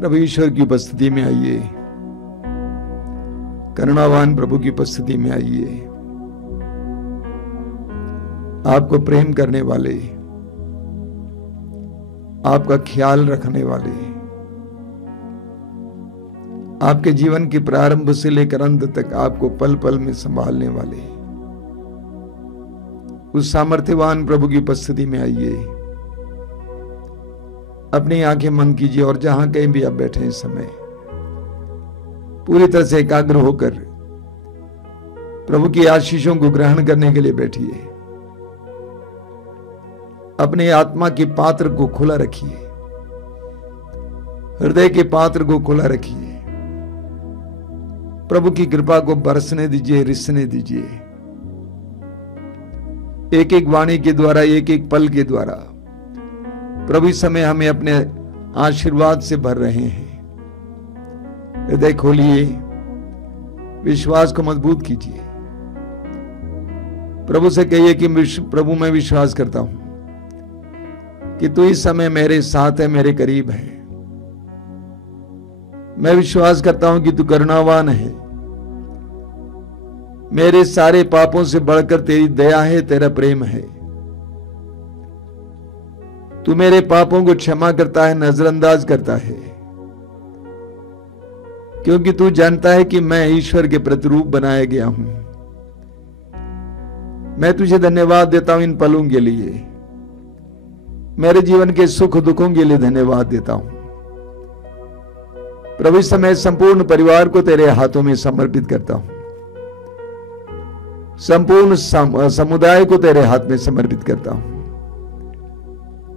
प्रभु ईश्वर की उपस्थिति में आइए, करुणावान प्रभु की उपस्थिति में आइए। आपको प्रेम करने वाले, आपका ख्याल रखने वाले, आपके जीवन के प्रारंभ से लेकर अंत तक आपको पल पल में संभालने वाले उस सामर्थ्यवान प्रभु की उपस्थिति में आइए। अपनी आंखें बंद कीजिए और जहां कहीं भी आप बैठे इस समय पूरी तरह से एकाग्र होकर प्रभु की आशीषों को ग्रहण करने के लिए बैठिए। अपने आत्मा के पात्र को खुला रखिए, हृदय के पात्र को खुला रखिए। प्रभु की कृपा को बरसने दीजिए, रिसने दीजिए। एक एक वाणी के द्वारा, एक एक पल के द्वारा प्रभु इस समय हमें अपने आशीर्वाद से भर रहे हैं। हृदय खोलिए, विश्वास को मजबूत कीजिए। प्रभु से कहिए कि प्रभु मैं विश्वास करता हूं कि तू इस समय मेरे साथ है, मेरे करीब है। मैं विश्वास करता हूं कि तू करुणावान है। मेरे सारे पापों से बढ़कर तेरी दया है, तेरा प्रेम है। तू मेरे पापों को क्षमा करता है, नजरअंदाज करता है, क्योंकि तू जानता है कि मैं ईश्वर के प्रतिरूप बनाया गया हूं। मैं तुझे धन्यवाद देता हूं इन पलों के लिए, मेरे जीवन के सुख दुखों के लिए धन्यवाद देता हूं। प्रभु इस समय संपूर्ण परिवार को तेरे हाथों में समर्पित करता हूं, संपूर्ण समुदाय को तेरे हाथ में समर्पित करता हूं।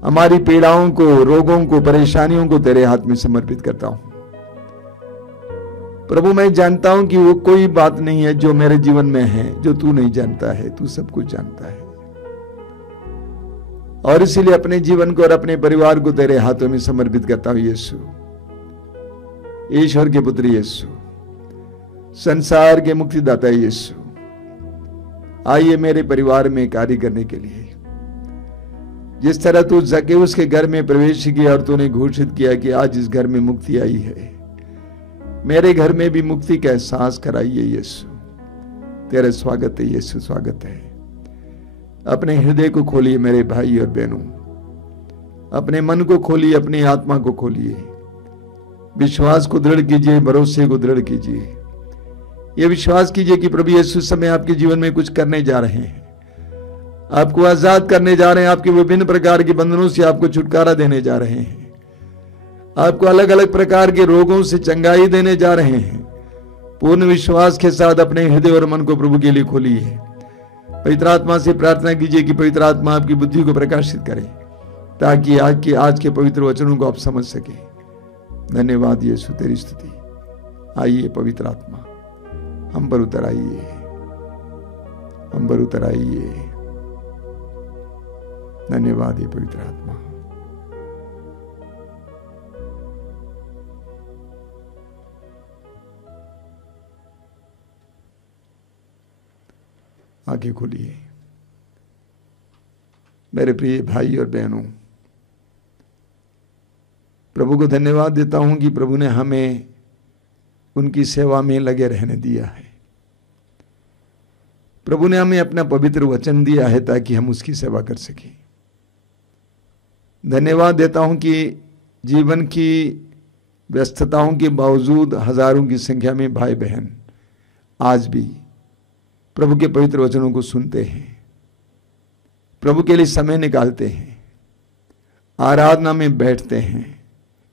हमारी पीड़ाओं को, रोगों को, परेशानियों को तेरे हाथ में समर्पित करता हूं। प्रभु मैं जानता हूं कि वो कोई बात नहीं है जो मेरे जीवन में है जो तू नहीं जानता है। तू सब कुछ जानता है और इसीलिए अपने जीवन को और अपने परिवार को तेरे हाथों में समर्पित करता हूं। यीशु, ईश्वर के पुत्र यीशु, संसार के मुक्तिदाता यीशु, आइए मेरे परिवार में कार्य करने के लिए। जिस तरह तू जक्केउस के घर में प्रवेश किया और तूने घोषित किया कि आज इस घर में मुक्ति आई है, मेरे घर में भी मुक्ति का एहसास कराइए। यीशु तेरा स्वागत है, यीशु स्वागत है। अपने हृदय को खोलिए मेरे भाई और बहनों, अपने मन को खोलिए, अपनी आत्मा को खोलिए। विश्वास को दृढ़ कीजिए, भरोसे को दृढ़ कीजिए। यह विश्वास कीजिए कि प्रभु यीशु समय आपके जीवन में कुछ करने जा रहे हैं, आपको आजाद करने जा रहे हैं, आपके विभिन्न प्रकार के बंधनों से आपको छुटकारा देने जा रहे हैं, आपको अलग अलग प्रकार के रोगों से चंगाई देने जा रहे हैं। पूर्ण विश्वास के साथ अपने हृदय और मन को प्रभु के लिए खोलिए। पवित्र आत्मा से प्रार्थना कीजिए कि पवित्र आत्मा आपकी बुद्धि को प्रकाशित करे ताकि आज के पवित्र वचनों को आप समझ सके। धन्यवाद यीशु, तेरी स्तुति। आइए पवित्र आत्मा हम पर उतर आइए, हम पर उतर आइए। धन्यवाद ये पवित्र आत्मा। आंखें खोलिए मेरे प्रिय भाई और बहनों। प्रभु को धन्यवाद देता हूं कि प्रभु ने हमें उनकी सेवा में लगे रहने दिया है। प्रभु ने हमें अपना पवित्र वचन दिया है ताकि हम उसकी सेवा कर सकें। धन्यवाद देता हूं कि जीवन की व्यस्तताओं के बावजूद हजारों की संख्या में भाई बहन आज भी प्रभु के पवित्र वचनों को सुनते हैं, प्रभु के लिए समय निकालते हैं, आराधना में बैठते हैं।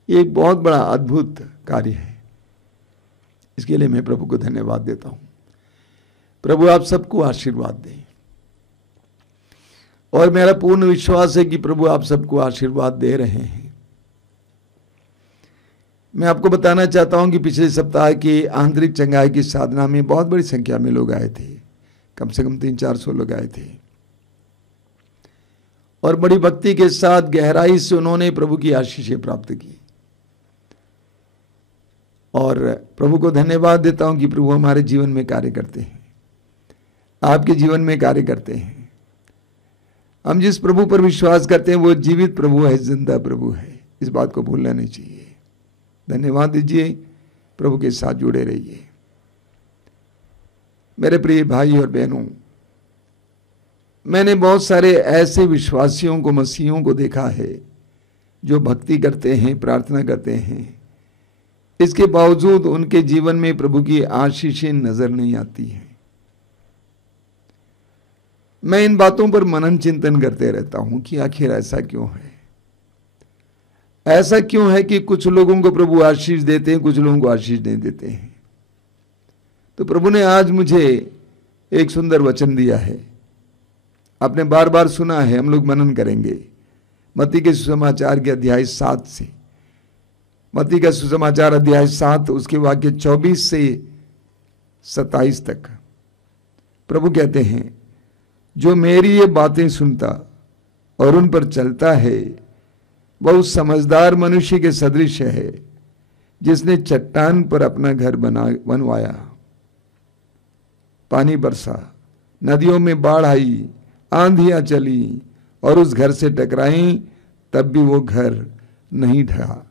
ये एक बहुत बड़ा अद्भुत कार्य है। इसके लिए मैं प्रभु को धन्यवाद देता हूं। प्रभु आप सबको आशीर्वाद दें और मेरा पूर्ण विश्वास है कि प्रभु आप सबको आशीर्वाद दे रहे हैं। मैं आपको बताना चाहता हूं कि पिछले सप्ताह की आंतरिक चंगाई की साधना में बहुत बड़ी संख्या में लोग आए थे, कम से कम 300-400 लोग आए थे और बड़ी भक्ति के साथ गहराई से उन्होंने प्रभु की आशीषें प्राप्त की। और प्रभु को धन्यवाद देता हूं कि प्रभु हमारे जीवन में कार्य करते हैं, आपके जीवन में कार्य करते हैं। हम जिस प्रभु पर विश्वास करते हैं वो जीवित प्रभु है, जिंदा प्रभु है। इस बात को भूलना नहीं चाहिए। धन्यवाद दीजिए, प्रभु के साथ जुड़े रहिए। मेरे प्रिय भाई और बहनों, मैंने बहुत सारे ऐसे विश्वासियों को, मसीहों को देखा है जो भक्ति करते हैं, प्रार्थना करते हैं, इसके बावजूद उनके जीवन में प्रभु की आशीषें नजर नहीं आती हैं। मैं इन बातों पर मनन चिंतन करते रहता हूं कि आखिर ऐसा क्यों है। ऐसा क्यों है कि कुछ लोगों को प्रभु आशीष देते हैं, कुछ लोगों को आशीष नहीं देते हैं। तो प्रभु ने आज मुझे एक सुंदर वचन दिया है, आपने बार बार सुना है, हम लोग मनन करेंगे। मत्ती के सुसमाचार के अध्याय 7 से, मत्ती का सुसमाचार अध्याय 7 उसके वाक्य 24 से 27 तक प्रभु कहते हैं, जो मेरी ये बातें सुनता और उन पर चलता है वह उस समझदार मनुष्य के सदृश है जिसने चट्टान पर अपना घर बनवाया। पानी बरसा, नदियों में बाढ़ आई, आंधियां चली और उस घर से टकराई, तब भी वो घर नहीं ढहा,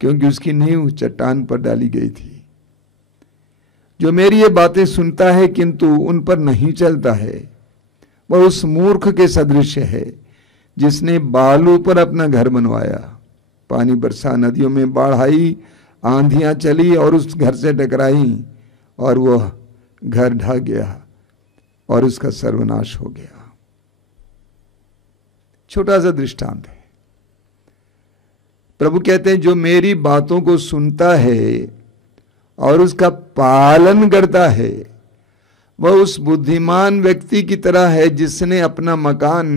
क्योंकि उसकी नींव चट्टान पर डाली गई थी। जो मेरी ये बातें सुनता है किंतु उन पर नहीं चलता है, वह उस मूर्ख के सदृश है जिसने बालू पर अपना घर बनवाया। पानी बरसा, नदियों में बाढ़ आई, आंधियां चली और उस घर से टकराई और वह घर ढह गया और उसका सर्वनाश हो गया। छोटा सा दृष्टांत है। प्रभु कहते हैं, जो मेरी बातों को सुनता है और उसका पालन करता है वह उस बुद्धिमान व्यक्ति की तरह है जिसने अपना मकान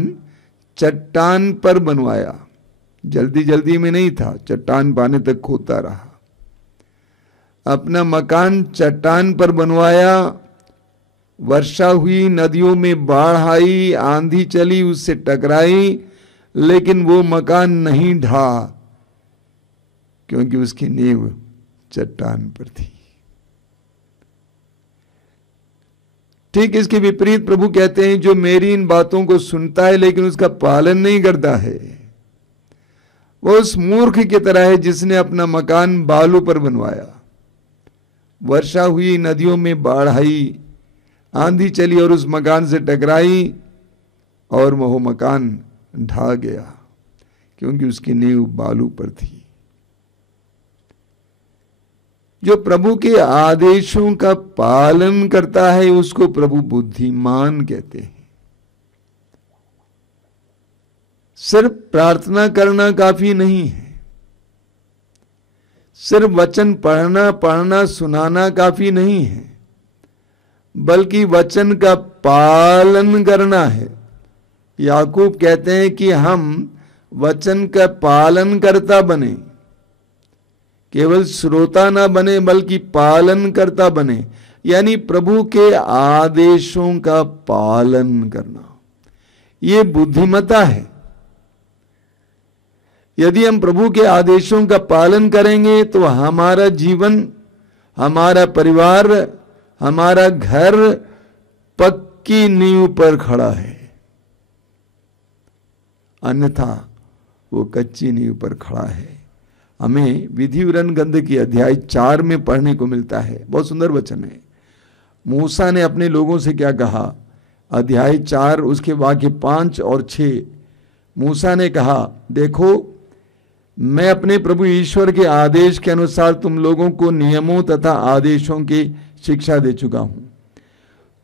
चट्टान पर बनवाया। जल्दी जल्दी में नहीं था, चट्टान पाने तक खोदता रहा। अपना मकान चट्टान पर बनवाया, वर्षा हुई, नदियों में बाढ़ आई, आंधी चली, उससे टकराई, लेकिन वो मकान नहीं ढहा क्योंकि उसकी नींव चट्टान पर थी। ठीक इसके विपरीत प्रभु कहते हैं, जो मेरी इन बातों को सुनता है लेकिन उसका पालन नहीं करता है, वो उस मूर्ख की तरह है जिसने अपना मकान बालू पर बनवाया। वर्षा हुई, नदियों में बाढ़ आई, आंधी चली और उस मकान से टकराई और वह मकान ढह गया क्योंकि उसकी नींव बालू पर थी। जो प्रभु के आदेशों का पालन करता है उसको प्रभु बुद्धिमान कहते हैं। सिर्फ प्रार्थना करना काफी नहीं है, सिर्फ वचन पढ़ना सुनाना काफी नहीं है, बल्कि वचन का पालन करना है। याकूब कहते हैं कि हम वचन का पालन करता बने, केवल श्रोता ना बने बल्कि पालन करता बने, यानी प्रभु के आदेशों का पालन करना। ये बुद्धिमता है। यदि हम प्रभु के आदेशों का पालन करेंगे तो हमारा जीवन, हमारा परिवार, हमारा घर पक्की नींव पर खड़ा है, अन्यथा वो कच्ची नींव पर खड़ा है। हमें विधि विवरण ग्रंथ की अध्याय 4 में पढ़ने को मिलता है, बहुत सुंदर वचन है। मूसा ने अपने लोगों से क्या कहा, अध्याय 4 उसके वाक्य 5 और 6। मूसा ने कहा, देखो मैं अपने प्रभु ईश्वर के आदेश के अनुसार तुम लोगों को नियमों तथा आदेशों की शिक्षा दे चुका हूं।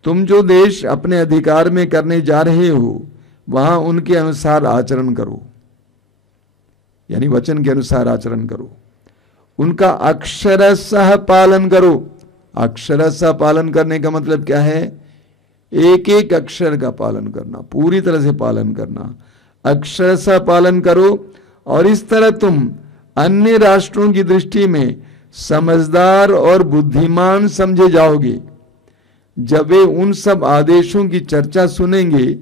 तुम जो देश अपने अधिकार में करने जा रहे हो वहां उनके अनुसार आचरण करो, यानी वचन के अनुसार आचरण करो, उनका अक्षरशः पालन करो। अक्षरशः पालन करने का मतलब क्या है? एक एक अक्षर का पालन करना, पूरी तरह से पालन करना। अक्षरशः पालन करो और इस तरह तुम अन्य राष्ट्रों की दृष्टि में समझदार और बुद्धिमान समझे जाओगे। जब वे उन सब आदेशों की चर्चा सुनेंगे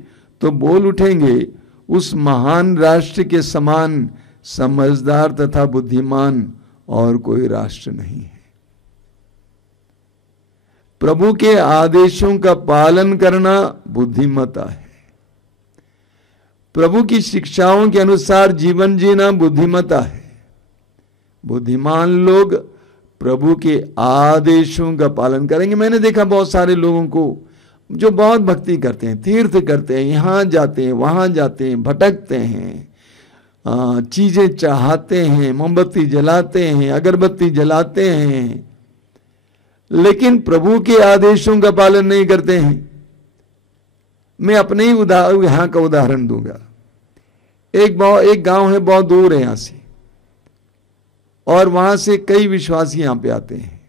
तो बोल उठेंगे, उस महान राष्ट्र के समान समझदार तथा बुद्धिमान और कोई राष्ट्र नहीं है। प्रभु के आदेशों का पालन करना बुद्धिमता है। प्रभु की शिक्षाओं के अनुसार जीवन जीना बुद्धिमता है। बुद्धिमान लोग प्रभु के आदेशों का पालन करेंगे। मैंने देखा बहुत सारे लोगों को जो बहुत भक्ति करते हैं, तीर्थ करते हैं, यहाँ जाते हैं वहाँ जाते हैं, भटकते हैं, चीजें चाहते हैं, मोमबत्ती जलाते हैं, अगरबत्ती जलाते हैं, लेकिन प्रभु के आदेशों का पालन नहीं करते हैं। मैं अपने ही यहाँ का उदाहरण दूंगा। एक गांव है बहुत दूर है यहाँ से, और वहां से कई विश्वासी यहाँ पे आते हैं।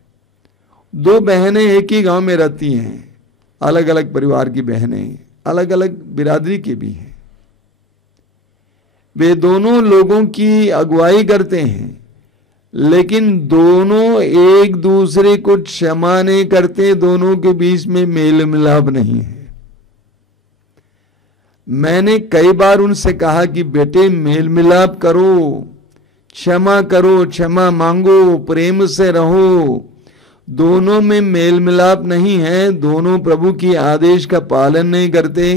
दो बहनें एक ही गांव में रहती हैं, अलग अलग परिवार की बहनें, अलग अलग बिरादरी के भी हैं। वे दोनों लोगों की अगुवाई करते हैं, लेकिन दोनों एक दूसरे को क्षमा नहीं करते, दोनों के बीच में मेल मिलाप नहीं है। मैंने कई बार उनसे कहा कि बेटे मेल मिलाप करो, क्षमा करो, क्षमा मांगो, प्रेम से रहो। दोनों में मेल मिलाप नहीं है, दोनों प्रभु की आदेश का पालन नहीं करते।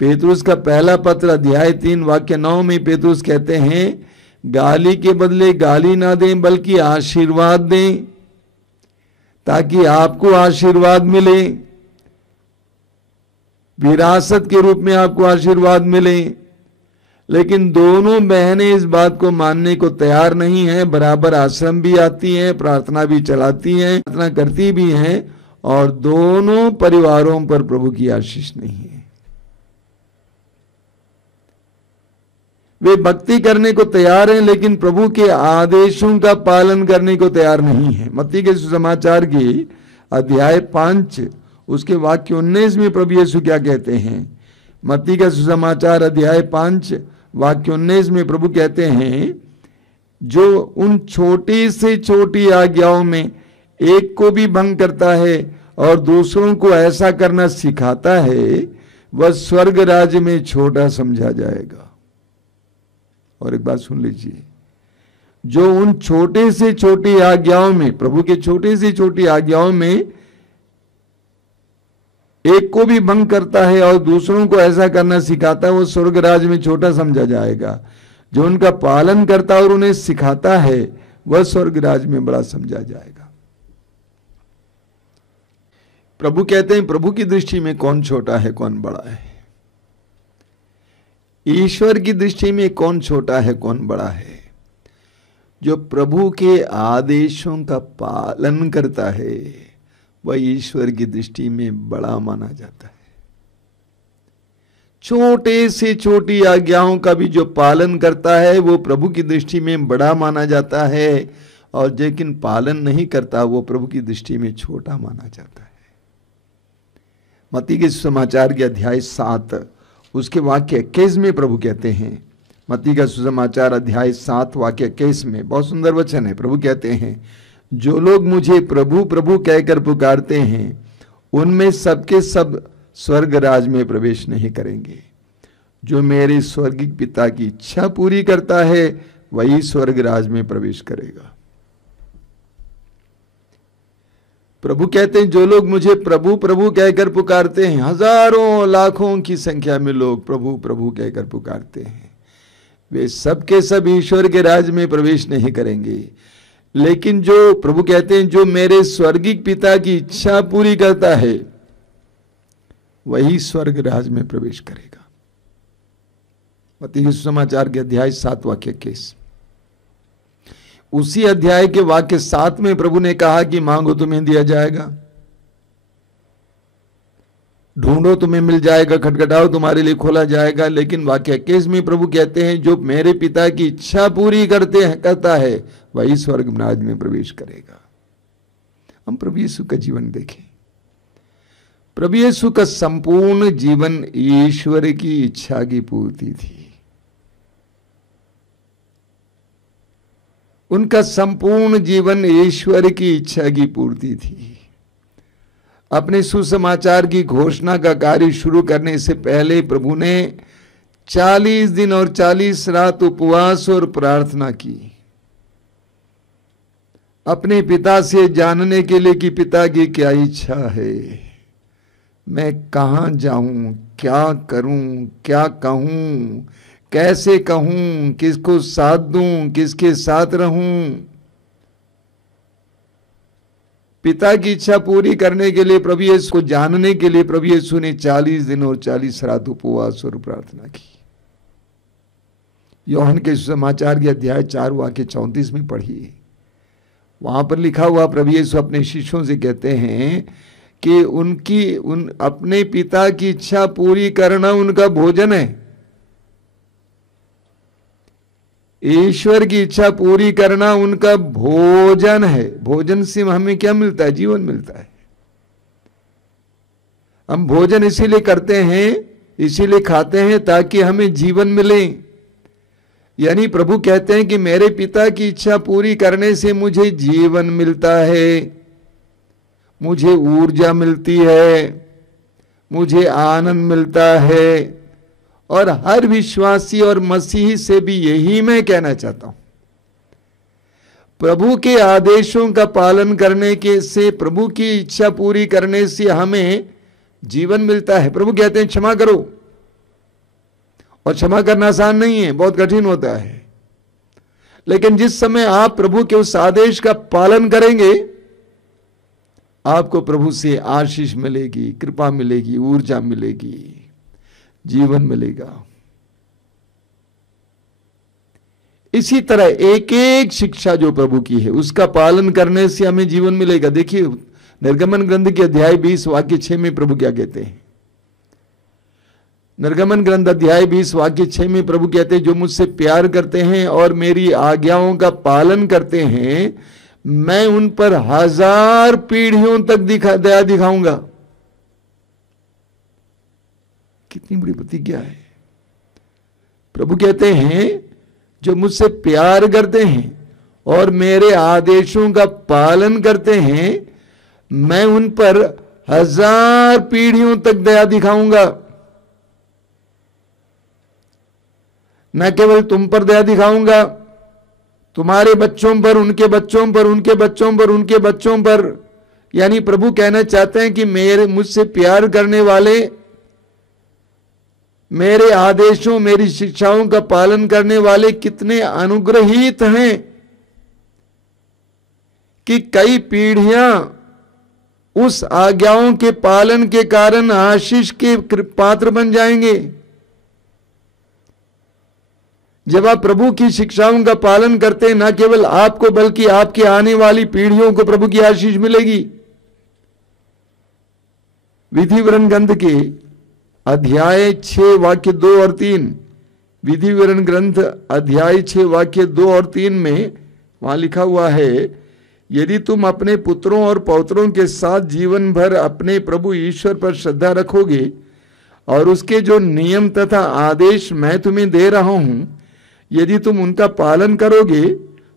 पेतरुस का पहला पत्र अध्याय 3 वाक्य 9 में पेतरुस कहते हैं, गाली के बदले गाली ना दें बल्कि आशीर्वाद दें, ताकि आपको आशीर्वाद मिले, विरासत के रूप में आपको आशीर्वाद मिले। लेकिन दोनों बहनें इस बात को मानने को तैयार नहीं हैं। बराबर आश्रम भी आती हैं, प्रार्थना भी चलाती हैं, प्रार्थना करती भी हैं, और दोनों परिवारों पर प्रभु की आशीष नहीं है। वे भक्ति करने को तैयार हैं, लेकिन प्रभु के आदेशों का पालन करने को तैयार नहीं है। मत्ती के सुसमाचार की अध्याय 5 उसके वाक्य 19 में प्रभु यीशु क्या कहते हैं? मत्ती का सुसमाचार अध्याय 5 वाक्य 19 में प्रभु कहते हैं, जो उन छोटी से छोटी आज्ञाओं में एक को भी भंग करता है और दूसरों को ऐसा करना सिखाता है, वह स्वर्ग राज्य में छोटा समझा जाएगा। और एक बात सुन लीजिए, जो उन छोटे से छोटी आज्ञाओं में, प्रभु के छोटे से छोटी आज्ञाओं में एक को भी भंग करता है और दूसरों को ऐसा करना सिखाता है, वो स्वर्ग राज्य में छोटा समझा जाएगा। जो उनका पालन करता है और उन्हें सिखाता है, वह स्वर्ग राज्य में बड़ा समझा जाएगा। प्रभु कहते हैं, प्रभु की दृष्टि में कौन छोटा है कौन बड़ा है? ईश्वर की दृष्टि में कौन छोटा है कौन बड़ा है? जो प्रभु के आदेशों का पालन करता है वह ईश्वर की दृष्टि में बड़ा माना जाता है। छोटे से छोटी आज्ञाओं का भी जो पालन करता है वो प्रभु की दृष्टि में बड़ा माना जाता है, और लेकिन पालन नहीं करता वो प्रभु की दृष्टि में छोटा माना जाता है। मत्ती के सुसमाचार के अध्याय 7 उसके वाक्य 21 में प्रभु कहते हैं, मत्ती का सुसमाचार अध्याय 7 वाक्य 21 में बहुत सुंदर वचन है। प्रभु कहते हैं, जो लोग मुझे प्रभु प्रभु कहकर पुकारते हैं उनमें सबके सब स्वर्ग राज में प्रवेश नहीं करेंगे। जो मेरे स्वर्गिक पिता की इच्छा पूरी करता है वही स्वर्ग राज में प्रवेश करेगा। प्रभु कहते हैं, जो लोग मुझे प्रभु प्रभु कहकर पुकारते हैं, हजारों लाखों की संख्या में लोग प्रभु प्रभु कहकर पुकारते हैं, वे सबके सब ईश्वर के राज में प्रवेश नहीं करेंगे। लेकिन जो प्रभु कहते हैं, जो मेरे स्वर्गिक पिता की इच्छा पूरी करता है वही स्वर्ग राज में प्रवेश करेगा। मत्ती के सुसमाचार के अध्याय 7 वाक्य 21। उसी अध्याय के वाक्य 7 में प्रभु ने कहा कि मांगो तुम्हें दिया जाएगा, ढूंढो तुम्हें मिल जाएगा, खटखटाओ तुम्हारे लिए खोला जाएगा। लेकिन वाक्य 21 में प्रभु कहते हैं, जो मेरे पिता की इच्छा पूरी करता है वही स्वर्ग राज में प्रवेश करेगा। हम प्रभु यीशु का जीवन देखें। प्रभु यीशु का संपूर्ण जीवन ईश्वर की इच्छा की पूर्ति थी। उनका संपूर्ण जीवन ईश्वर की इच्छा की पूर्ति थी। अपने सुसमाचार की घोषणा का कार्य शुरू करने से पहले प्रभु ने 40 दिन और 40 रात उपवास और प्रार्थना की, अपने पिता से जानने के लिए कि पिता की क्या इच्छा है, मैं कहां जाऊं, क्या करूं, क्या कहूं, कैसे कहूं, किसको साथ दूं, किसके साथ रहूं। पिता की इच्छा पूरी करने के लिए, प्रभु यीशु को जानने के लिए प्रभु यीशु ने 40 दिन और 40 रात उपवास और प्रार्थना की। यूहन्ना के समाचार के अध्याय 4 वाक्य 34 में पढ़िए, वहां पर लिखा हुआ प्रभु यीशु अपने शिष्यों से कहते हैं कि अपने पिता की इच्छा पूरी करना उनका भोजन है। ईश्वर की इच्छा पूरी करना उनका भोजन है। भोजन से हमें क्या मिलता है? जीवन मिलता है। हम भोजन इसीलिए करते हैं, इसीलिए खाते हैं ताकि हमें जीवन मिले। यानी प्रभु कहते हैं कि मेरे पिता की इच्छा पूरी करने से मुझे जीवन मिलता है, मुझे ऊर्जा मिलती है, मुझे आनंद मिलता है। और हर विश्वासी और मसीही से भी यही मैं कहना चाहता हूं। प्रभु के आदेशों का पालन करने के से, प्रभु की इच्छा पूरी करने से हमें जीवन मिलता है। प्रभु कहते हैं क्षमा करो, और क्षमा करना आसान नहीं है, बहुत कठिन होता है। लेकिन जिस समय आप प्रभु के उस आदेश का पालन करेंगे, आपको प्रभु से आशीष मिलेगी, कृपा मिलेगी, ऊर्जा मिलेगी, जीवन मिलेगा। इसी तरह एक एक शिक्षा जो प्रभु की है उसका पालन करने से हमें जीवन मिलेगा। देखिए निर्गमन ग्रंथ के अध्याय 20 वाक्य 6 में प्रभु क्या कहते हैं? निर्गमन ग्रंथ अध्याय 20 वाक्य 6 में प्रभु कहते हैं, जो मुझसे प्यार करते हैं और मेरी आज्ञाओं का पालन करते हैं, मैं उन पर 1000 पीढ़ियों तक दया दिखाऊंगा। कितनी बड़ी प्रतिज्ञा है। प्रभु कहते हैं जो मुझसे प्यार करते हैं और मेरे आदेशों का पालन करते हैं, मैं उन पर 1000 पीढ़ियों तक दया दिखाऊंगा। न केवल तुम पर दया दिखाऊंगा, तुम्हारे बच्चों पर, उनके बच्चों पर, उनके बच्चों पर, उनके बच्चों पर। यानी प्रभु कहना चाहते हैं कि मुझसे प्यार करने वाले, मेरे आदेशों, मेरी शिक्षाओं का पालन करने वाले कितने अनुग्रहित हैं कि कई पीढ़ियां उस आज्ञाओं के पालन के कारण आशीष के पात्र बन जाएंगे। जब आप प्रभु की शिक्षाओं का पालन करते हैं, न केवल आपको बल्कि आपके आने वाली पीढ़ियों को प्रभु की आशीष मिलेगी। विधि विवरण ग्रंथ के अध्याय 6 वाक्य 2 और 3, विधि विवरण ग्रंथ अध्याय 6 वाक्य 2 और 3 में वहां लिखा हुआ है, यदि तुम अपने पुत्रों और पौत्रों के साथ जीवन भर अपने प्रभु ईश्वर पर श्रद्धा रखोगे और उसके जो नियम तथा आदेश मैं तुम्हें दे रहा हूं, यदि तुम उनका पालन करोगे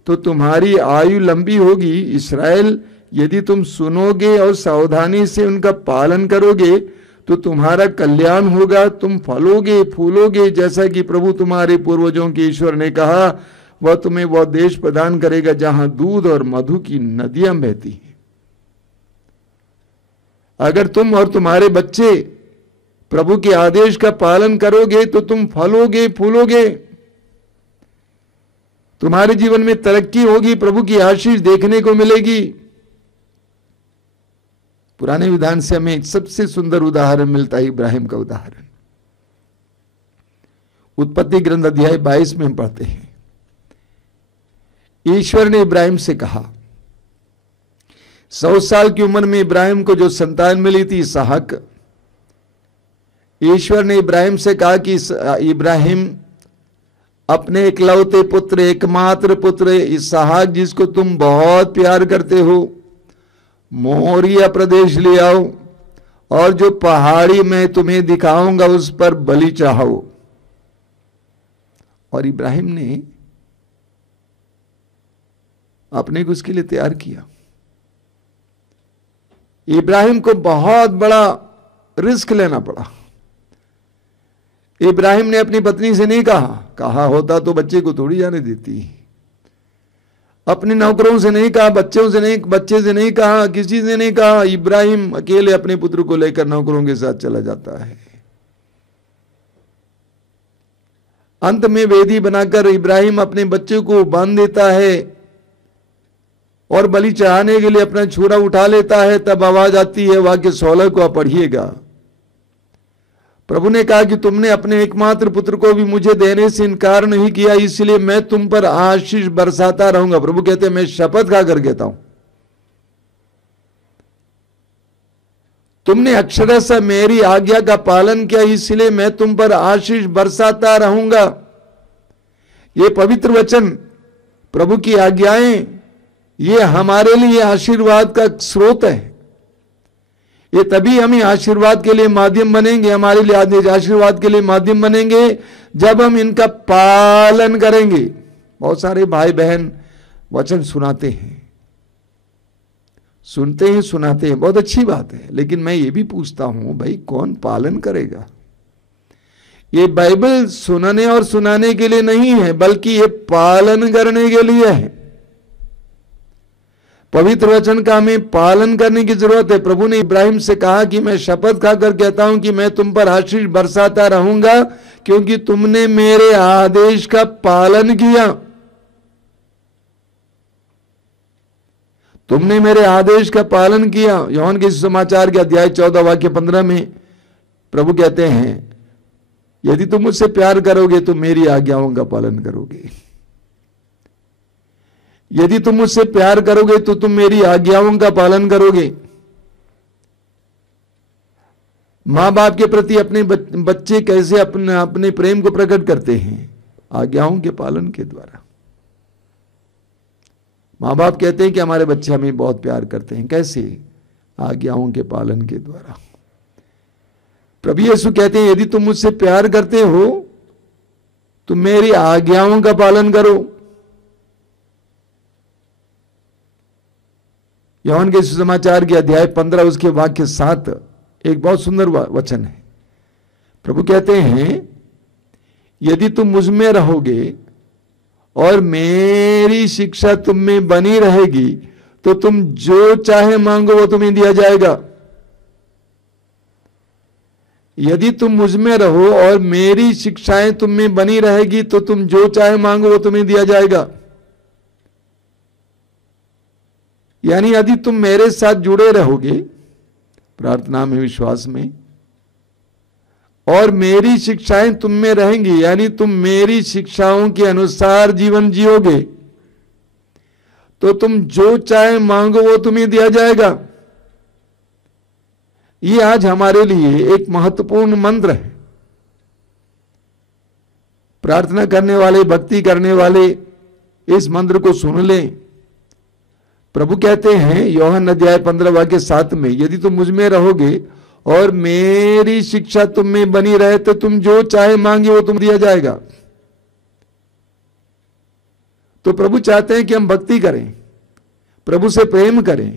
तो तुम्हारी आयु लंबी होगी। इस्राएल, यदि तुम सुनोगे और सावधानी से उनका पालन करोगे तो तुम्हारा कल्याण होगा, तुम फलोगे फूलोगे, जैसा कि प्रभु तुम्हारे पूर्वजों के ईश्वर ने कहा, वह तुम्हें वह देश प्रदान करेगा जहां दूध और मधु की नदियां बहती हैं। अगर तुम और तुम्हारे बच्चे प्रभु के आदेश का पालन करोगे तो तुम फलोगे फूलोगे, तुम्हारे जीवन में तरक्की होगी, प्रभु की आशीष देखने को मिलेगी। पुराने विधान से हमें एक सबसे सुंदर उदाहरण मिलता है, इब्राहिम का उदाहरण। उत्पत्ति ग्रंथ अध्याय 22 में हम पढ़ते हैं, ईश्वर ने इब्राहिम से कहा, 100 साल की उम्र में इब्राहिम को जो संतान मिली थी इसहाक, ईश्वर ने इब्राहिम से कहा कि इब्राहिम अपने इकलौते पुत्र, एकमात्र पुत्र इसहाक, जिसको तुम बहुत प्यार करते हो, मोरिया प्रदेश ले आओ और जो पहाड़ी मैं तुम्हें दिखाऊंगा उस पर बलि चढ़ाओ। और इब्राहिम ने अपने को उसके लिए तैयार किया। इब्राहिम को बहुत बड़ा रिस्क लेना पड़ा। इब्राहिम ने अपनी पत्नी से नहीं कहा होता तो बच्चे को थोड़ी जाने देती, अपने नौकरों से नहीं कहा, बच्चे से नहीं कहा, किसी से नहीं कहा। इब्राहिम अकेले अपने पुत्र को लेकर नौकरों के साथ चला जाता है। अंत में वेदी बनाकर इब्राहिम अपने बच्चे को बांध देता है और बलि चढ़ाने के लिए अपना छुरा उठा लेता है, तब आवाज आती है, वाक्य 16 को आप पढ़िएगा। प्रभु ने कहा कि तुमने अपने एकमात्र पुत्र को भी मुझे देने से इनकार नहीं किया, इसलिए मैं तुम पर आशीष बरसाता रहूंगा। प्रभु कहते हैं मैं शपथ खाकर कहता हूं, तुमने अक्षरशः मेरी आज्ञा का पालन किया, इसलिए मैं तुम पर आशीष बरसाता रहूंगा। ये पवित्र वचन, प्रभु की आज्ञाएं, ये हमारे लिए आशीर्वाद का स्रोत है। ये तभी हमें आशीर्वाद के लिए माध्यम बनेंगे, हमारे लिए आशीर्वाद के लिए माध्यम बनेंगे जब हम इनका पालन करेंगे। बहुत सारे भाई बहन वचन सुनाते हैं, सुनते हैं, सुनाते हैं, बहुत अच्छी बात है, लेकिन मैं ये भी पूछता हूं, भाई कौन पालन करेगा? ये बाइबल सुनाने और सुनाने के लिए नहीं है, बल्कि ये पालन करने के लिए है। पवित्र वचन का हमें पालन करने की जरूरत है। प्रभु ने इब्राहिम से कहा कि मैं शपथ खाकर कहता हूं कि मैं तुम पर आशीष बरसाता रहूंगा, क्योंकि तुमने मेरे आदेश का पालन किया। तुमने मेरे आदेश का पालन किया। यूहन्ना के सुसमाचार के अध्याय 14 वाक्य 15 में प्रभु कहते हैं, यदि तुम मुझसे प्यार करोगे तो मेरी आज्ञाओं का पालन करोगे। यदि तुम मुझसे प्यार करोगे तो तुम मेरी आज्ञाओं का पालन करोगे। मां बाप के प्रति अपने बच्चे कैसे अपने प्रेम को प्रकट करते हैं? आज्ञाओं के पालन के द्वारा। मां बाप कहते हैं कि हमारे बच्चे हमें बहुत प्यार करते हैं, कैसे? आज्ञाओं के पालन के द्वारा। प्रभु यीशु कहते हैं, यदि तुम मुझसे प्यार करते हो तो मेरी आज्ञाओं का पालन करो। यूहन्ना के सुसमाचार के अध्याय 15 उसके वाक्य 7 एक बहुत सुंदर वचन है। प्रभु कहते हैं, यदि तुम मुझ में रहोगे और मेरी शिक्षा तुम में बनी रहेगी तो तुम जो चाहे मांगो वो तुम्हें दिया जाएगा। यदि तुम मुझ में रहो और मेरी शिक्षाएं तुम में बनी रहेगी तो तुम जो चाहे मांगो वो तुम्हें दिया जाएगा। यानी यदि तुम मेरे साथ जुड़े रहोगे प्रार्थना में, विश्वास में, और मेरी शिक्षाएं तुम में रहेंगी, यानी तुम मेरी शिक्षाओं के अनुसार जीवन जियोगे, तो तुम जो चाहे मांगो वो तुम्हें दिया जाएगा। ये आज हमारे लिए एक महत्वपूर्ण मंत्र है। प्रार्थना करने वाले, भक्ति करने वाले इस मंत्र को सुन लें। प्रभु कहते हैं यूहन्ना अध्याय 15 वाक्य 7 में, यदि तुम मुझ में रहोगे और मेरी शिक्षा तुम में बनी रहे तो तुम जो चाहे मांगे वो तुम दिया जाएगा। तो प्रभु चाहते हैं कि हम भक्ति करें, प्रभु से प्रेम करें,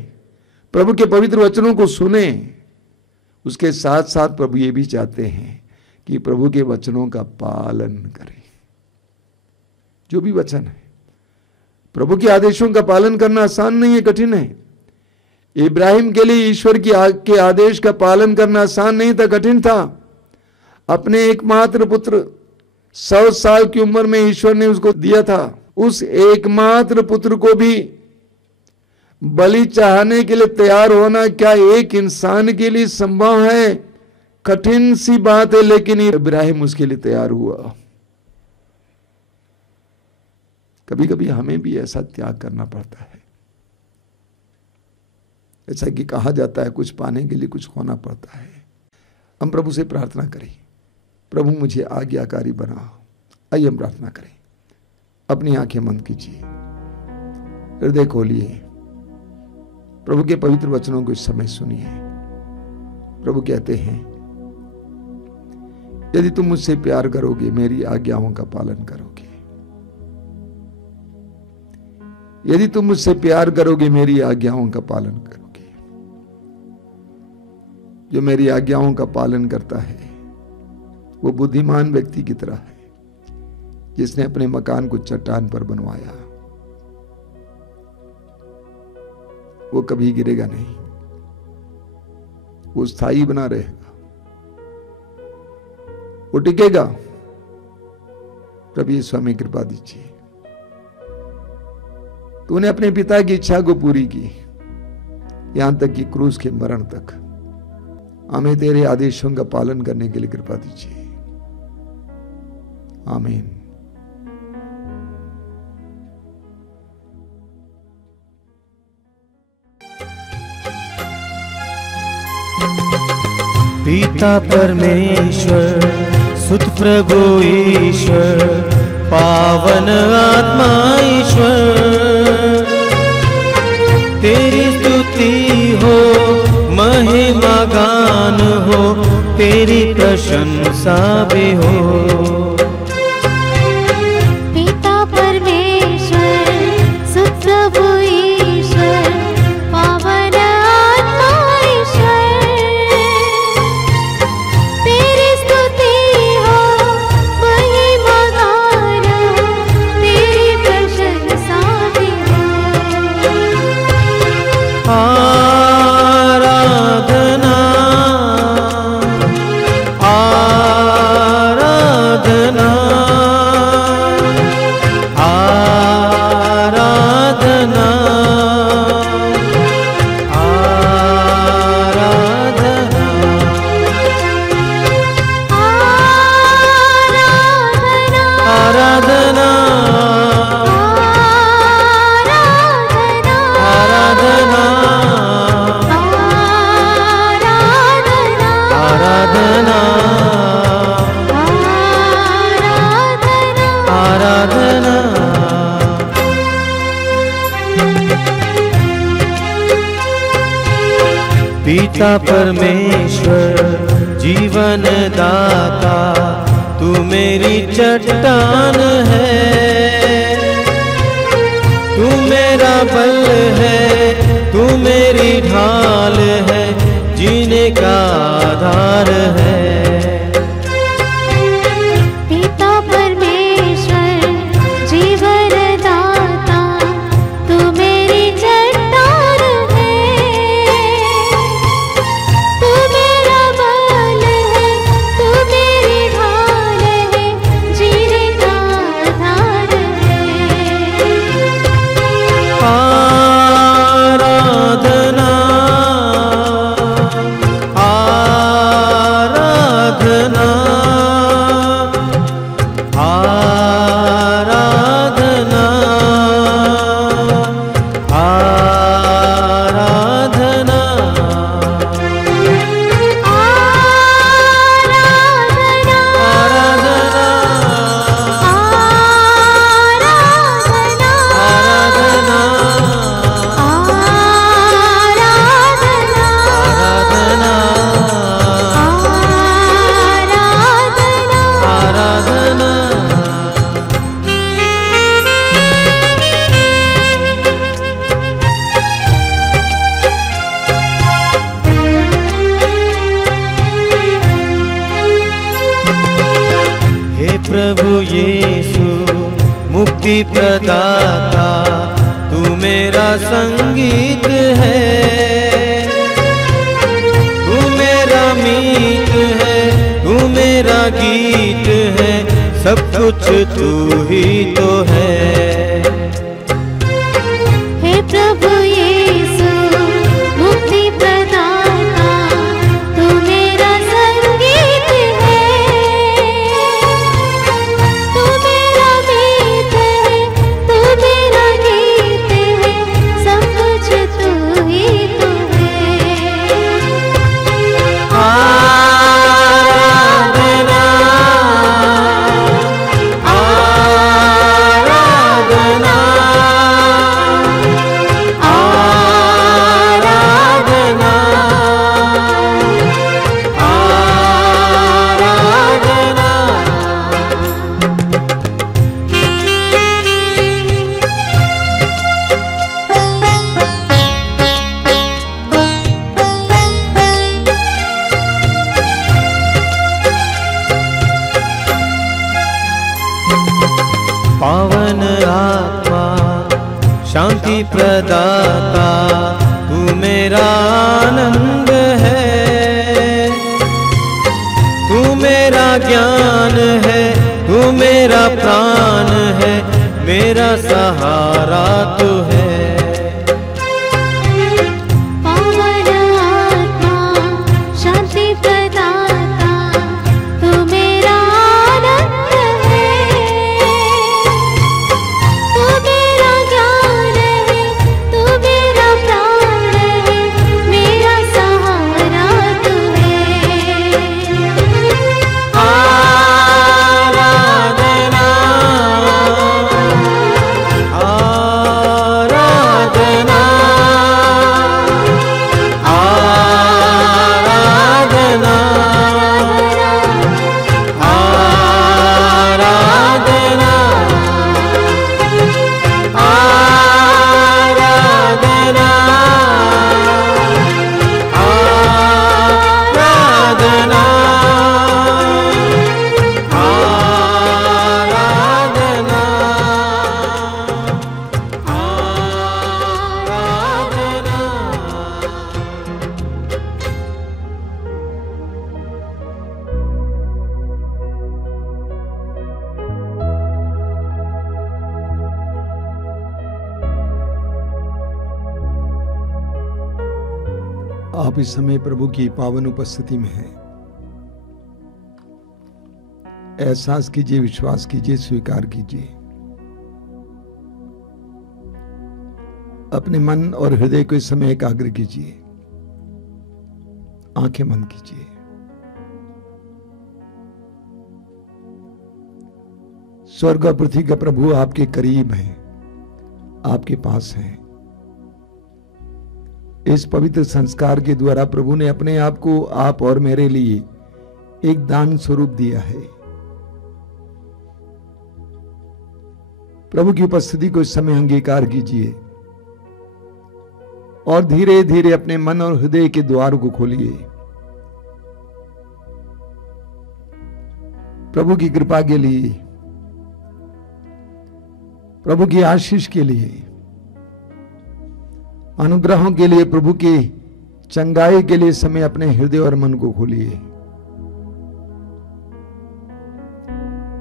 प्रभु के पवित्र वचनों को सुने। उसके साथ साथ प्रभु ये भी चाहते हैं कि प्रभु के वचनों का पालन करें। जो भी वचन है, प्रभु के आदेशों का पालन करना आसान नहीं है, कठिन है। इब्राहिम के लिए ईश्वर के आदेश का पालन करना आसान नहीं था, कठिन था। अपने एकमात्र पुत्र 100 साल की उम्र में ईश्वर ने उसको दिया था। उस एकमात्र पुत्र को भी बलि चढ़ाने के लिए तैयार होना क्या एक इंसान के लिए संभव है? कठिन सी बात है, लेकिन इब्राहिम उसके लिए तैयार हुआ। कभी कभी हमें भी ऐसा त्याग करना पड़ता है। ऐसा कि कहा जाता है कुछ पाने के लिए कुछ खोना पड़ता है। हम प्रभु से प्रार्थना करें, प्रभु मुझे आज्ञाकारी बनाओ। आइए हम प्रार्थना करें। अपनी आंखें बंद कीजिए, हृदय खोलिए, प्रभु के पवित्र वचनों को इस समय सुनिए। प्रभु कहते हैं, यदि तुम मुझसे प्यार करोगे मेरी आज्ञाओं का पालन करोगे। यदि तुम मुझसे प्यार करोगे मेरी आज्ञाओं का पालन करोगे। जो मेरी आज्ञाओं का पालन करता है वो बुद्धिमान व्यक्ति की तरह है, जिसने अपने मकान को चट्टान पर बनवाया। वो कभी गिरेगा नहीं, वो स्थायी बना रहेगा, वो टिकेगा। प्रभु यीशु हमें कृपा दीजिए। तूने अपने पिता की इच्छा को पूरी की, यहां तक कि क्रूस के मरण तक। हमें तेरे आदेशों का पालन करने के लिए कृपा दीजिए। आमीन। पिता परमेश्वर, सुत प्रभु ईश्वर, पावन आत्मा ईश्वर, तेरी स्तुति हो, महिमा गान हो, तेरी प्रशंसा भी हो। पिता परमेश्वर, सुत प्रभु ईश्वर, पावन आत्मा ईश्वर, तेरी स्तुति हो, महिमा गान हो, तेरी प्रशंसा भी हो। आराधना आराधना आराधना आराधना आराधना आराधना। पिता परमेश्वर, जीवन दाता, तू मेरी चट्टान है, तू मेरा बल है, तू मेरी ढाल है, जीने का आधार है। पिता परमेश्वर, जीवन दाता, तू मेरी चट्टान है, तू मेरा बल है, तू मेरी ढाल है, जीने का आधार है। आराधना आराधना आराधना आराधना प्रभु यीशु मुक्ति प्रदाता, तू मेरा संगीत है, तू मेरा मीत है, तू मेरा गीत है, सब कुछ तू ही तो है। हे प्रभु यीशु मुक्ति प्रदाता, तू मेरा संगीत है, तू मेरा गीत है, तू मेरा गीत है, सब कुछ तू ही तो है। आराधना आराधना आराधना आराधना। पावन आत्मा, शांति प्रदाता, तू मेरा आनंद है, तू मेरा ज्ञान है, तू मेरा प्राण है, मेरा सहारा तू है। पावन आत्मा शांति प्रदाता तू मेरा आनंद है। तू मेरा ज्ञान है, तू मेरा प्राण है, मेरा सहारा तू है। आराधना आराधना आराधना आराधना आराधना आराधना आराधना आप इस समय प्रभु की पावन उपस्थिति में हैं। एहसास कीजिए, विश्वास कीजिए, स्वीकार कीजिए। अपने मन और हृदय को इस समय एकाग्र कीजिए। आंखें बंद कीजिए। स्वर्ग और पृथ्वी का प्रभु आपके करीब है, आपके पास है। इस पवित्र संस्कार के द्वारा प्रभु ने अपने आप को आप और मेरे लिए एक दान स्वरूप दिया है। प्रभु की उपस्थिति को इस समय अंगीकार कीजिए और धीरे धीरे अपने मन और हृदय के द्वार को खोलिए। प्रभु की कृपा के लिए, प्रभु की आशीष के लिए, अनुग्रहों के लिए, प्रभु की चंगाई के लिए समय अपने हृदय और मन को खोलिए।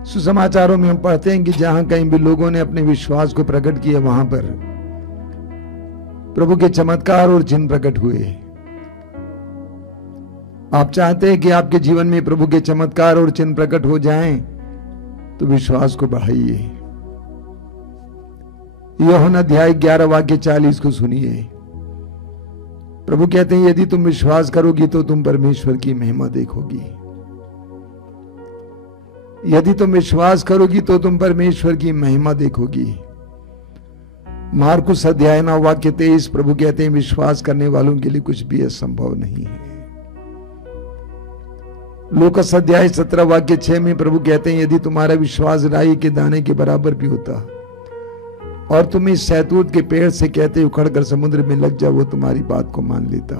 सुसमाचारों में हम पढ़ते हैं कि जहां कहीं भी लोगों ने अपने विश्वास को प्रकट किया, वहां पर प्रभु के चमत्कार और चिन्ह प्रकट हुए। आप चाहते हैं कि आपके जीवन में प्रभु के चमत्कार और चिन्ह प्रकट हो जाएं, तो विश्वास को बढ़ाइए। यूहन्ना अध्याय 11 वाक्य 40 को सुनिए। प्रभु कहते हैं, यदि तुम विश्वास करोगी तो तुम परमेश्वर की महिमा देखोगी। यदि तुम विश्वास करोगी तो तुम परमेश्वर की महिमा देखोगी। मार्कुस अध्याय 9 वाक्य 23 प्रभु कहते हैं, विश्वास करने वालों के लिए कुछ भी असंभव नहीं है। लूकास अध्याय 17 वाक्य 6 में प्रभु कहते हैं, यदि तुम्हारा विश्वास राई के दाने के बराबर भी होता और तुम इस शहतूत के पेड़ से कहते उखड़कर समुद्र में लग जाओ, वो तुम्हारी बात को मान लेता।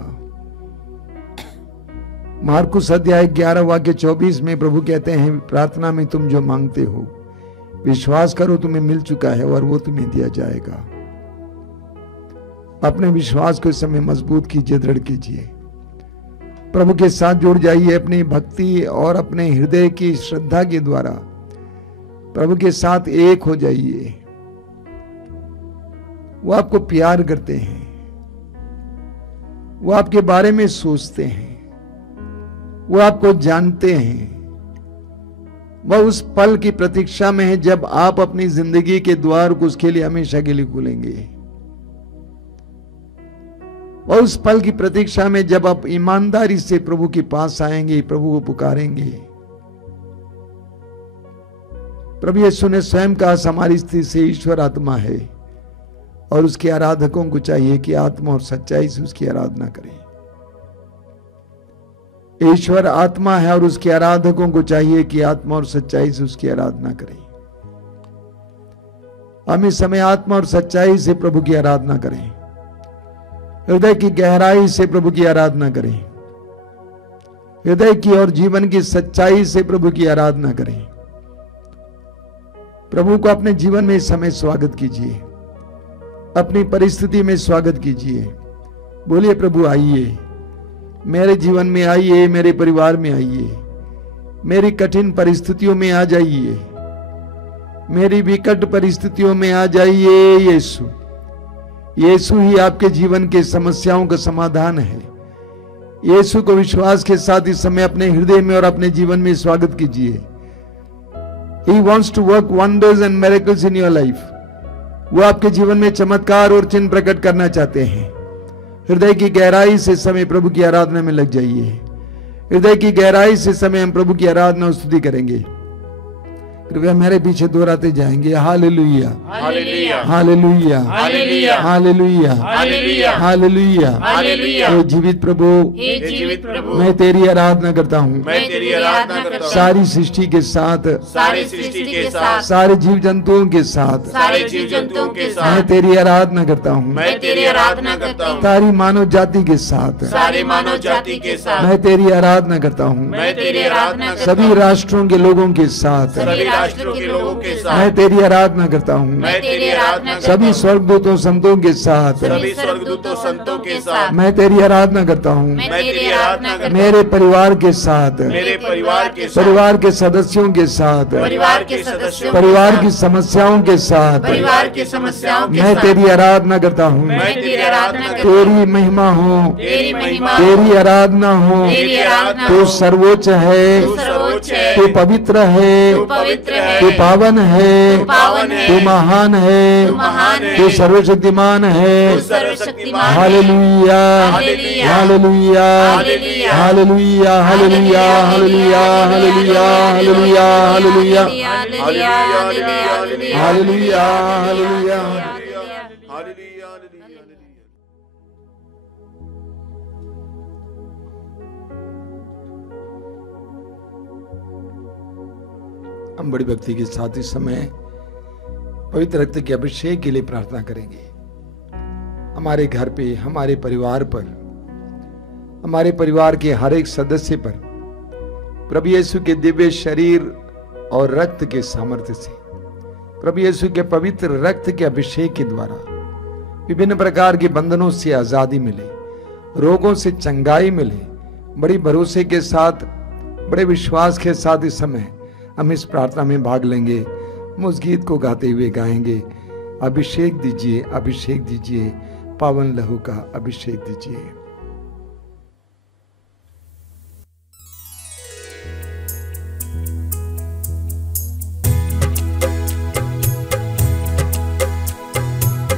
मार्कुस अध्याय 11 वाक्य 24 में प्रभु कहते हैं, प्रार्थना में तुम जो मांगते हो विश्वास करो तुम्हें मिल चुका है और वो तुम्हें दिया जाएगा। अपने विश्वास को इस समय मजबूत कीजिए, दृढ़ कीजिए। प्रभु के साथ जुड़ जाइए। अपनी भक्ति और अपने हृदय की श्रद्धा के द्वारा प्रभु के साथ एक हो जाइए। वो आपको प्यार करते हैं, वो आपके बारे में सोचते हैं, वो आपको जानते हैं। वह उस पल की प्रतीक्षा में है जब आप अपनी जिंदगी के द्वार को उसके लिए हमेशा के लिए खोलेंगे। वह उस पल की प्रतीक्षा में जब आप ईमानदारी से प्रभु के पास आएंगे, प्रभु को पुकारेंगे। प्रभु यीशु ने स्वयं कहा, हमारी स्थिति से ईश्वर आत्मा है और उसके आराधकों को चाहिए कि आत्मा और सच्चाई से उसकी आराधना करें। ईश्वर आत्मा है और उसके आराधकों को चाहिए कि आत्मा और सच्चाई से उसकी आराधना करें। हम इस समय आत्मा और सच्चाई से प्रभु की आराधना करें। हृदय की गहराई से प्रभु की आराधना करें। हृदय की और जीवन की सच्चाई से प्रभु की आराधना करें। प्रभु को अपने जीवन में इस समय स्वागत कीजिए। अपनी परिस्थिति में स्वागत कीजिए। बोलिए, प्रभु आइए, मेरे जीवन में आइए, मेरे परिवार में आइए, मेरी कठिन परिस्थितियों में आ जाइए। मेरी विकट परिस्थितियों में आ जाइए यीशु। यीशु ही आपके जीवन के समस्याओं का समाधान है। यीशु को विश्वास के साथ इस समय अपने हृदय में और अपने जीवन में स्वागत कीजिए। He wants to work wonders and miracles in your life. वो आपके जीवन में चमत्कार और चिन्ह प्रकट करना चाहते हैं। हृदय की गहराई से समय प्रभु की आराधना में लग जाइए। हृदय की गहराई से समय हम प्रभु की आराधना और स्तुति करेंगे। कृपया मेरे पीछे दोहराते जाएंगे। Hallelujah, hallelujah, hallelujah, hallelujah, hallelujah, hallelujah, hallelujah, hallelujah. हे जीवित प्रभु, हे जीवित प्रभु, मैं तेरी आराधना करता हूँ। मैं तेरी आराधना करता हूँ। सारी सृष्टि के साथ, सारी सृष्टि के साथ, सारे जीव जंतुओं के साथ, सारे जीव जंतुओं के मैं साथ तेरी आराधना करता हूँ। मैं तेरी आराधना करता हूँ। सारी मानव जाति के साथ, सारी मानव जाति के साथ मैं तेरी आराधना करता हूँ। मैं तेरी आराधना करता हूँ। सभी राष्ट्रों के लोगों के साथ सभी राष्ट्रों के लोगों के साथ मैं तेरी आराधना करता हूँ। मैं तेरी आराधना करता सभी हूँ। स्वर्गदूतों संतों के साथ सभी स्वर्गदूतों संतों के साथ मैं तेरी आराधना करता हूँ। मैं तेरी आराधना करता हूँ। मेरे परिवार के साथ, मेरे परिवार के साथ, परिवार के सदस्यों के साथ, परिवार के सदस्यों, परिवार की समस्याओं के साथ परिवार की समस्याओं के मैं साथ तेरी आराधना करता हूँ। मैं तेरी आराधना करता हूँ। तेरी महिमा हो, तेरी महिमा, तेरी आराधना हो। तेरी आराधना तू हो। सर्वोच्च है, तू सर्वोच्च है, तू पवित्र है, तू पवित्र है, तू पावन है, तू पावन है, तू महान है, तू महान है, तू सर्वशक्तिमान है। तू सर्वशक्तिमान है। Hallelujah, hallelujah, hallelujah, hallelujah, hallelujah, hallelujah, hallelujah, hallelujah, hallelujah, hallelujah, hallelujah, hallelujah, hallelujah. हम बड़ी भक्ति के साथ इस समय पवित्र रक्त के अभिषेक के लिए प्रार्थना करेंगे। हमारे घर पे, हमारे परिवार पर, हमारे परिवार के हर एक सदस्य पर प्रभु यीशु के दिव्य शरीर और रक्त के सामर्थ्य से, प्रभु यीशु के पवित्र रक्त के अभिषेक के द्वारा विभिन्न प्रकार के बंधनों से आजादी मिले, रोगों से चंगाई मिले। बड़ी भरोसे के साथ, बड़े विश्वास के साथ इस समय हम इस प्रार्थना में भाग लेंगे। हम उस गीत को गाते हुए गाएंगे। अभिषेक दीजिए, अभिषेक दीजिए, पावन लहू का अभिषेक दीजिए।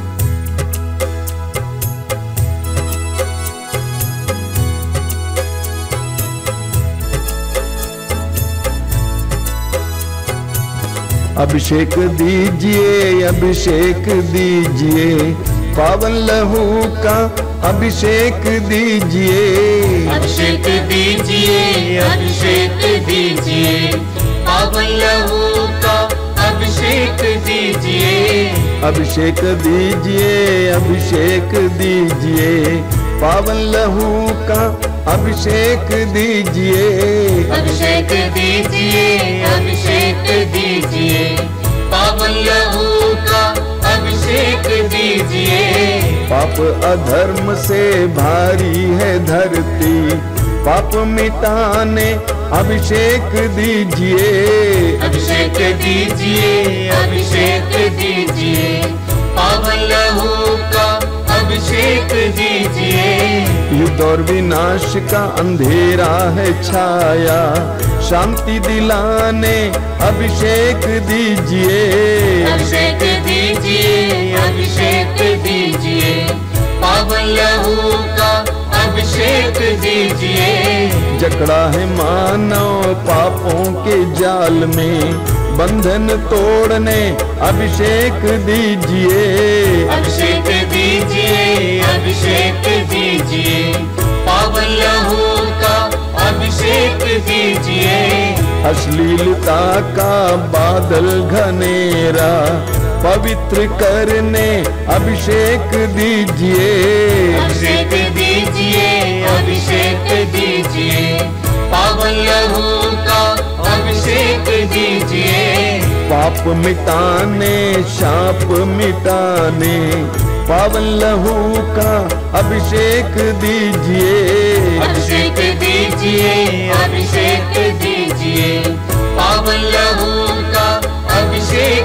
अभिषेक दीजिए, अभिषेक दीजिए, पावन लहू का अभिषेक दीजिए। अभिषेक दीजिए, अभिषेक दीजिए, पावन लहू का अभिषेक दीजिए। अभिषेक दीजिए, अभिषेक दीजिए, पावन लहू का अभिषेक दीजिए। अभिषेक दीजिए, अभिषेक दीजिए, पावन लहू का अभिषेक दीजिए। पाप अधर्म से भारी है धरती, पाप मिटाने अभिषेक दीजिए। अभिषेक दीजिए, अभिषेक दीजिए, पावन लहू का अभिषेक दीजिए। युद्ध और विनाश का अंधेरा है छाया, शांति दिलाने अभिषेक दीजिए। अभिषेक दीजिए, अभिषेक दीजिए, पावन लहू का अभिषेक दीजिए। जकड़ा है मानव पापों के जाल में, बंधन तोड़ने अभिषेक दीजिए। अभिषेक दीजिए, अभिषेक दीजिए, पावन लहू का अभिषेक दीजिए। अश्लीलता का बादल घनेरा पवित्र करने अभिषेक दीजिए। अभिषेक दीजिए, अभिषेक दीजिए, पावन लहू का अभिषेक दीजिए। पाप मिटाने, शाप मिटाने, पावन लहू का अभिषेक दीजिए। अभिषेक दीजिए, अभिषेक दीजिए, पावन लहू का अभिषेक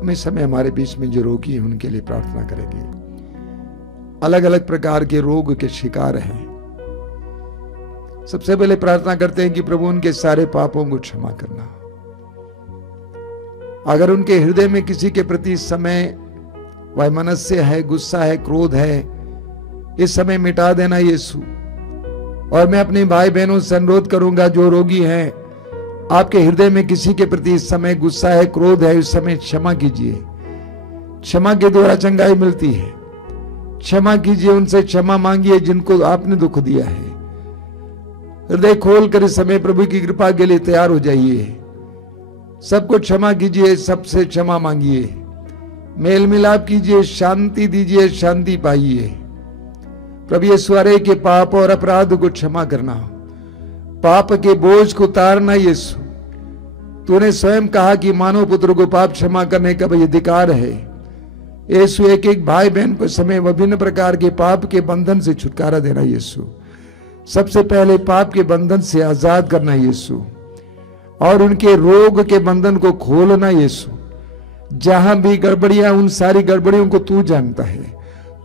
हम इस समय हमारे बीच में जो रोगी हैं उनके लिए प्रार्थना करेंगे। अलग अलग प्रकार के रोग के शिकार हैं। सबसे पहले प्रार्थना करते हैं कि प्रभु उनके सारे पापों को क्षमा करना। अगर उनके हृदय में किसी के प्रति इस समय वैमनस्य है, गुस्सा है, क्रोध है, इस समय मिटा देना यीशु। और मैं अपने भाई बहनों से अनुरोध करूंगा जो रोगी हैं, आपके हृदय में किसी के प्रति इस समय गुस्सा है, क्रोध है, इस समय क्षमा कीजिए। क्षमा के द्वारा चंगाई मिलती है। क्षमा कीजिए, उनसे क्षमा मांगिए जिनको आपने दुख दिया है। हृदय खोल कर इस समय प्रभु की कृपा के लिए तैयार हो जाइए। सबको क्षमा कीजिए, सबसे क्षमा मांगिए, मेल मिलाप कीजिए, शांति दीजिए, शांति पाइए। प्रभु यीशु अरे के पाप और अपराध को क्षमा करना, पाप के बोझ को उतारना। यीशु तूने स्वयं कहा कि मानव पुत्र को पाप क्षमा करने का भी अधिकार है। यीशु एक एक भाई बहन को समय विभिन्न प्रकार के पाप के बंधन से छुटकारा देना। यीशु सबसे पहले पाप के बंधन से आजाद करना यीशु, और उनके रोग के बंधन को खोलना यीशु। जहां भी गड़बड़ियां, उन सारी गड़बड़ियों को तू जानता है।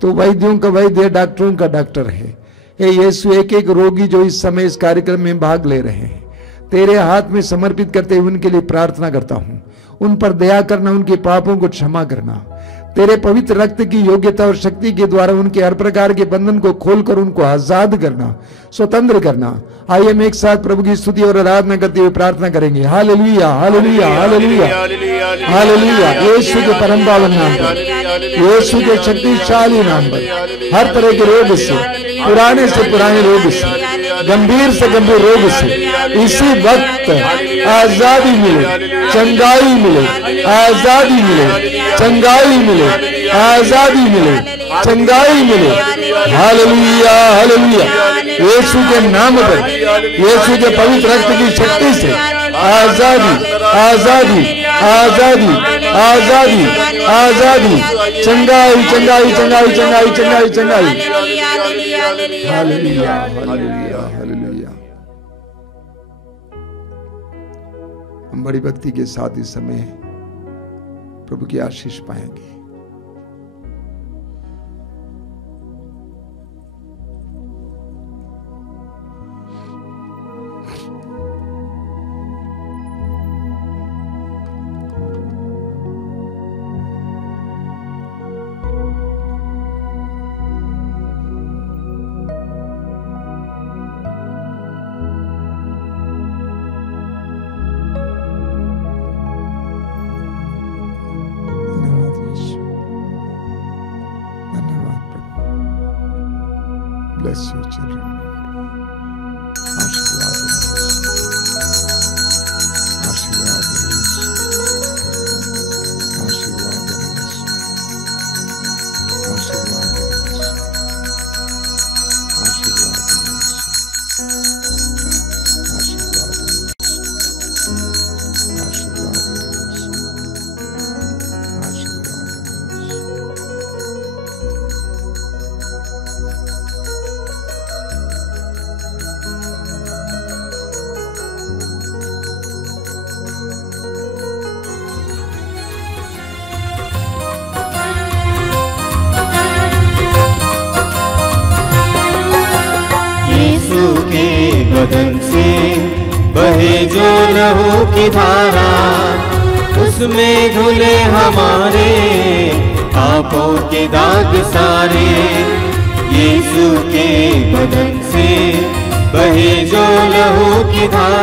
तो वैद्यों का वैद्य, डॉक्टरों का डॉक्टर है। हे यीशु, एक एक रोगी जो इस समय इस कार्यक्रम में भाग ले रहे हैं, तेरे हाथ में समर्पित करते हुए उनके लिए प्रार्थना करता हूं। उन पर दया करना, उनके पापों को क्षमा करना, तेरे पवित्र रक्त की योग्यता और शक्ति के द्वारा उनके हर प्रकार के बंधन को खोलकर उनको आजाद करना, स्वतंत्र करना। आइए हम एक साथ प्रभु की स्तुति और आराधना करते हुए प्रार्थना करेंगे। Hallelujah, hallelujah, hallelujah, hallelujah. यीशु के परम पावन नाम पर, यीशु के शक्तिशाली नाम पर, हर तरह के रोग से, पुराने से पुराने रोग से, गंभीर से गंभीर रोग से इसी वक्त आजादी मिले, चंगाई मिले, आजादी मिले, चंगाई मिले, आजादी मिले, चंगाई मिले। Hallelujah, hallelujah. यीशु के नाम पर, यीशु के पवित्र रक्त की शक्ति से आजादी, आजादी, आजादी, आजादी, आजादी, चंगाई, चंगाई, चंगाई, चंगाई, चंगाई, चंगाई। Hallelujah, hallelujah, hallelujah. हम बड़ी भक्ति के साथ इस समय प्रभु की आशीष पाएंगे। Bless your children, Lord. आशीर्वाद आशीर्वाद आशीर्वाद आशीर्वाद बदन से बहे जो लहू की धारा, उसमें धुले हमारे पापों के दाग सारे। यीशु के बदन से बहे जो लहू की धारा,